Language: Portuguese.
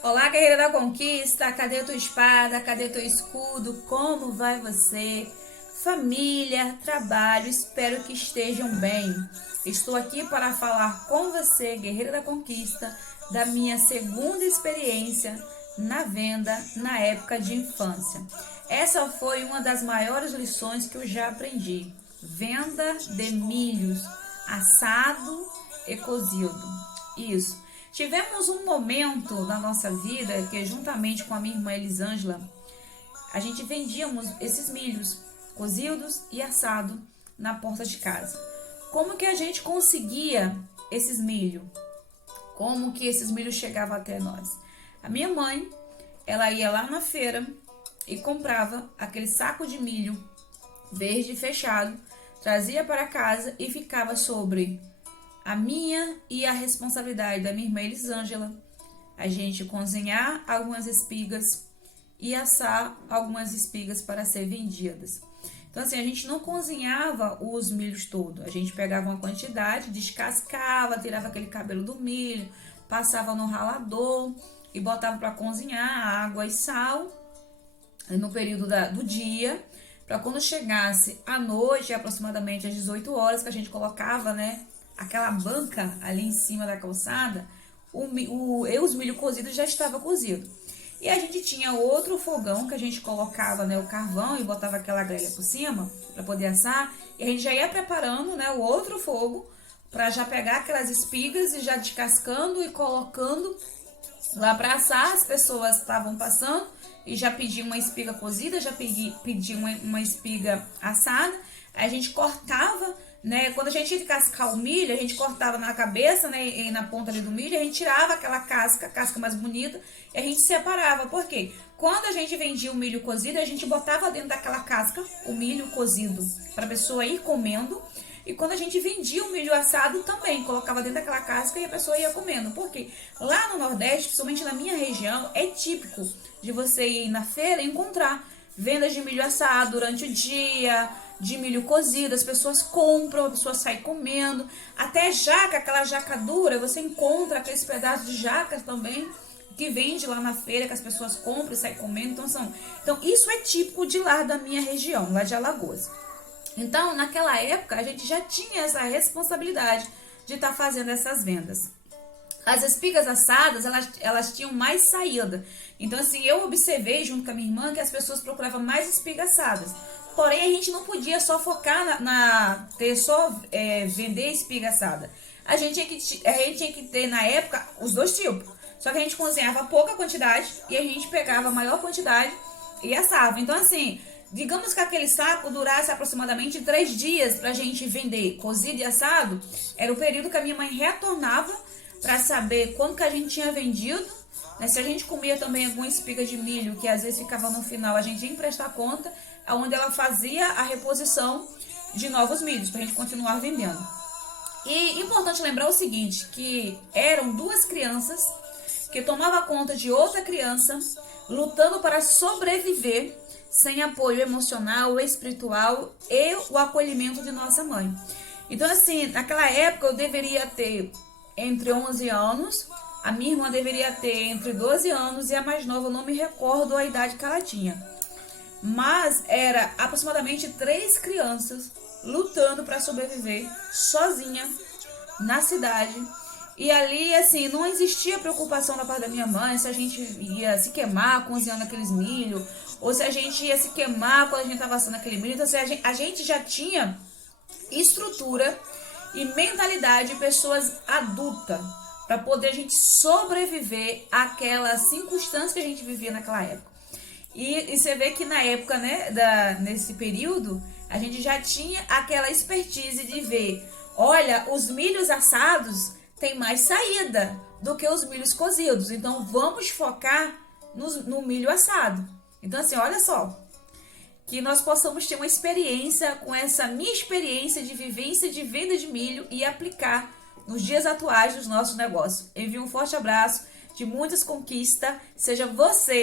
Olá, guerreira da conquista, cadê tua espada, cadê teu escudo, como vai você? Família, trabalho, espero que estejam bem. Estou aqui para falar com você, guerreira da conquista, da minha segunda experiência na venda na época de infância. Essa foi uma das maiores lições que eu já aprendi. Venda de milhos, assado e cozido. Isso. Tivemos um momento na nossa vida que, juntamente com a minha irmã Elisângela, a gente vendíamos esses milhos cozidos e assado na porta de casa. Como que a gente conseguia esses milhos? Como que esses milhos chegavam até nós? A minha mãe, ela ia lá na feira e comprava aquele saco de milho verde fechado, trazia para casa e ficava sobre a minha e a responsabilidade da minha irmã Elisângela, a gente cozinhar algumas espigas e assar algumas espigas para ser vendidas. Então, assim, a gente não cozinhava os milhos todos. A gente pegava uma quantidade, descascava, tirava aquele cabelo do milho, passava no ralador e botava para cozinhar água e sal no período do dia, para quando chegasse à noite, aproximadamente às 18 horas, que a gente colocava, né, aquela banca ali em cima da calçada, os milho cozidos já estava cozido. E a gente tinha outro fogão que a gente colocava, né, o carvão e botava aquela grelha por cima para poder assar. E a gente já ia preparando, né, o outro fogo para já pegar aquelas espigas e já descascando e colocando lá para assar. As pessoas estavam passando e já pediam uma espiga cozida, já pediam uma espiga assada. Aí a gente cortava, né? Quando a gente ia cascar o milho, a gente cortava na cabeça, né? E na ponta ali do milho, a gente tirava aquela casca mais bonita, e a gente separava. Por quê? Quando a gente vendia o milho cozido, a gente botava dentro daquela casca o milho cozido para a pessoa ir comendo. E quando a gente vendia o milho assado, também colocava dentro daquela casca e a pessoa ia comendo. Por quê? Lá no Nordeste, principalmente na minha região, é típico de você ir na feira e encontrar vendas de milho assado durante o dia, de milho cozido, as pessoas compram, a pessoa sai comendo, até jaca, aquela jaca dura, você encontra aqueles pedaços de jaca também, que vende lá na feira, que as pessoas compram e saem comendo, então isso é típico de lá da minha região, lá de Alagoas. Então, naquela época, a gente já tinha essa responsabilidade de estar fazendo essas vendas. As espigas assadas, elas tinham mais saída. Então, assim, eu observei junto com a minha irmã que as pessoas procuravam mais espigas assadas. Porém, a gente não podia só focar vender espiga assada. A gente tinha que ter, na época, os dois tipos. Só que a gente cozinhava pouca quantidade e a gente pegava a maior quantidade e assava. Então, assim, digamos que aquele saco durasse aproximadamente 3 dias pra gente vender cozido e assado, era o período que a minha mãe retornava para saber quanto que a gente tinha vendido, né? Se a gente comia também alguma espiga de milho, que às vezes ficava no final, a gente ia prestar conta, onde ela fazia a reposição de novos milhos, para a gente continuar vendendo. E importante lembrar o seguinte, que eram duas crianças que tomavam conta de outra criança, lutando para sobreviver, sem apoio emocional, espiritual e o acolhimento de nossa mãe. Então, assim, naquela época eu deveria ter entre 11 anos, a minha irmã deveria ter entre 12 anos e a mais nova, eu não me recordo a idade que ela tinha. Mas era aproximadamente 3 crianças lutando para sobreviver sozinha na cidade. E ali, assim, não existia preocupação da parte da minha mãe se a gente ia se queimar cozinhando aqueles milho, ou se a gente ia se queimar quando a gente estava assando aquele milho. Então, assim, a gente já tinha estrutura e mentalidade de pessoas adultas para poder a gente sobreviver àquelas circunstâncias que a gente vivia naquela época. E você vê que na época, né, nesse período, a gente já tinha aquela expertise de ver, olha, os milhos assados têm mais saída do que os milhos cozidos, então vamos focar no milho assado. Então, assim, olha só, que nós possamos ter uma experiência com essa minha experiência de vivência de venda de milho e aplicar nos dias atuais dos nossos negócios. Envio um forte abraço, de muitas conquistas, seja você